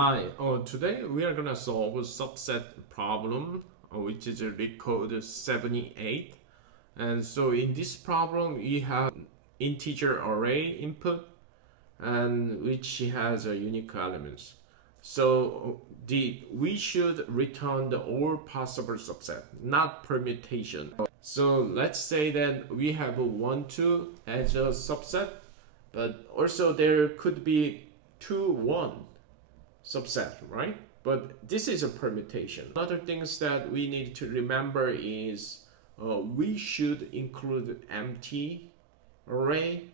Hi, today we are gonna solve a subset problem, which is a LeetCode 78. And so in this problem, we have integer array input, and which has a unique elements. So we should return the all possible subset, not permutation. So let's say that we have a 1, 2 as a subset, but also there could be 2, 1 subset, right? But this is a permutation. Other things that we need to remember is we should include empty array,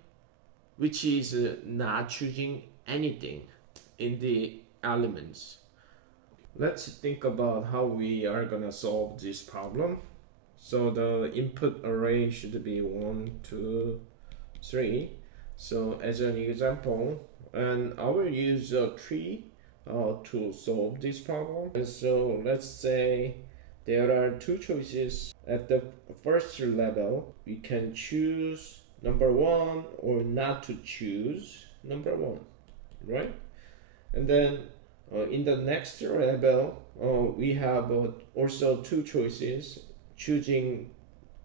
which is not choosing anything in the elements. Let's think about how we are gonna solve this problem. So the input array should be 1, 2, 3. So as an example, and I will use a tree to solve this problem. And so let's say there are two choices. At the first level, we can choose number 1 or not to choose number 1, right? And then in the next level, we have also two choices, choosing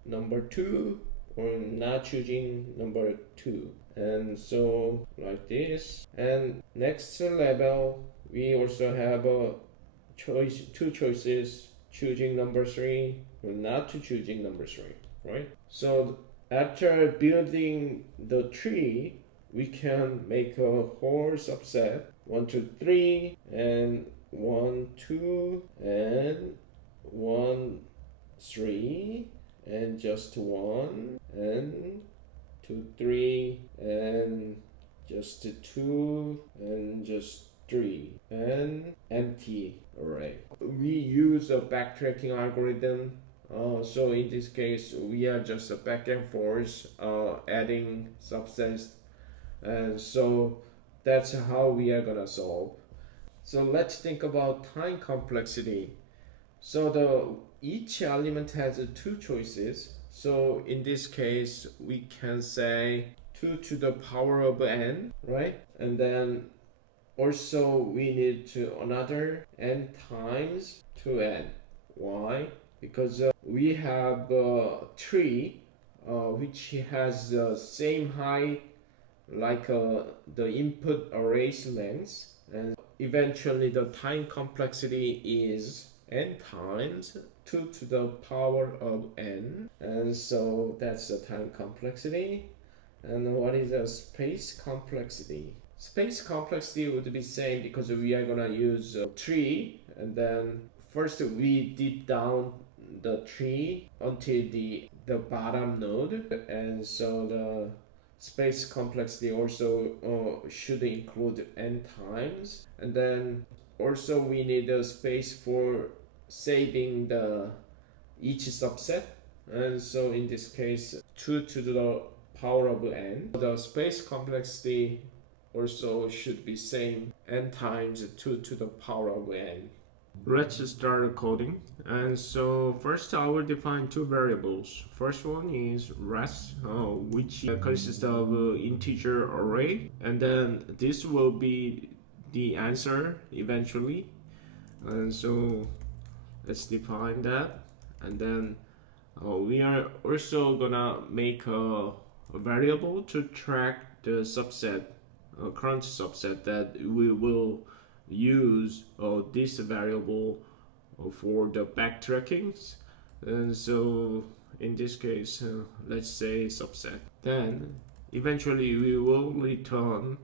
number 2 or not choosing number 2. And so like this. And next level, we also have a two choices, choosing number 3 or not to choosing number 3, right? So after building the tree, we can make a whole subset 1, 2, 3 and 1, 2 and 1, 3 and just 1 and 2, 3 and just 2 and just 3 and empty array. We use a backtracking algorithm. So in this case, we are just back and forth adding subsets, and so that's how we are gonna solve. So let's think about time complexity. So each element has two choices. So in this case, we can say 2 to the power of n, right? And then also we need to another n times 2n. Why? Because we have a tree which has the same height like the input array's length, and eventually the time complexity is n times 2 to the power of n, and so that's the time complexity. And what is the space complexity? Space complexity would be same because we are gonna use a tree, and then first we deep down the tree until the bottom node, and so the space complexity also should include n times, and then also we need a space for saving the each subset, and so in this case 2 to the power of n. The space complexity also should be same, n times 2 to the power of n. Let's start coding. And so first I will define two variables. First one is res, which consists of integer array, and then this will be the answer eventually. And so let's define that, and then we are also gonna make a variable to track the subset, current subset that we will use this variable for the backtrackings. And so in this case, let's say subset. Then eventually we will return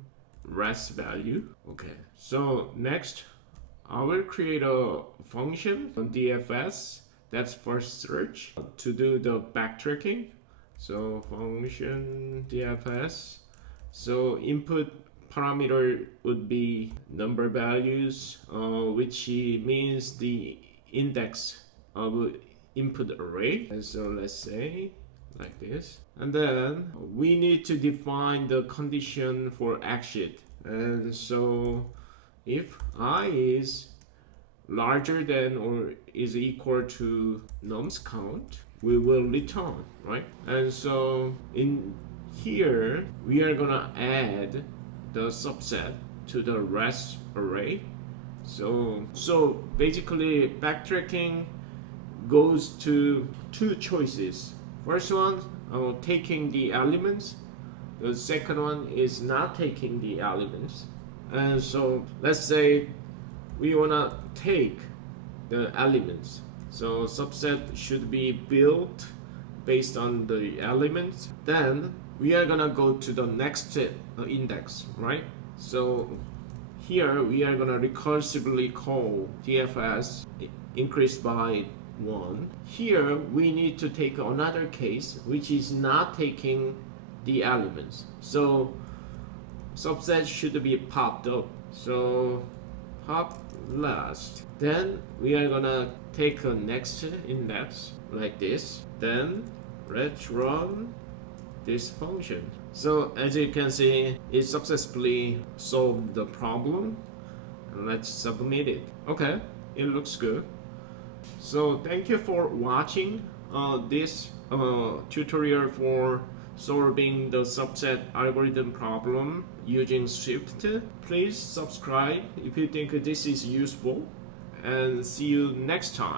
res value. Okay, so next I will create a function on DFS, that's first search, to do the backtracking. So function DFS. So input parameter would be number values, which means the index of input array. And so let's say like this. And then we need to define the condition for exit. And so if I is larger than or is equal to nums count, we will return, right? And so in here we are gonna add the subset to the res array, So basically backtracking goes to two choices. First one, taking the elements. The second one is not taking the elements. And so let's say we wanna take the elements. So subset should be built based on the elements. Then we are gonna go to the next index, right? So here we are gonna recursively call DFS increased by 1. Here we need to take another case which is not taking the elements. So subset should be popped up. So pop last. Then we are gonna take a next index like this. Then let's run this function. So as you can see, it successfully solved the problem. Let's submit it. Okay, it looks good. So thank you for watching this tutorial for solving the subset algorithm problem using Swift. Please subscribe if you think this is useful, and see you next time.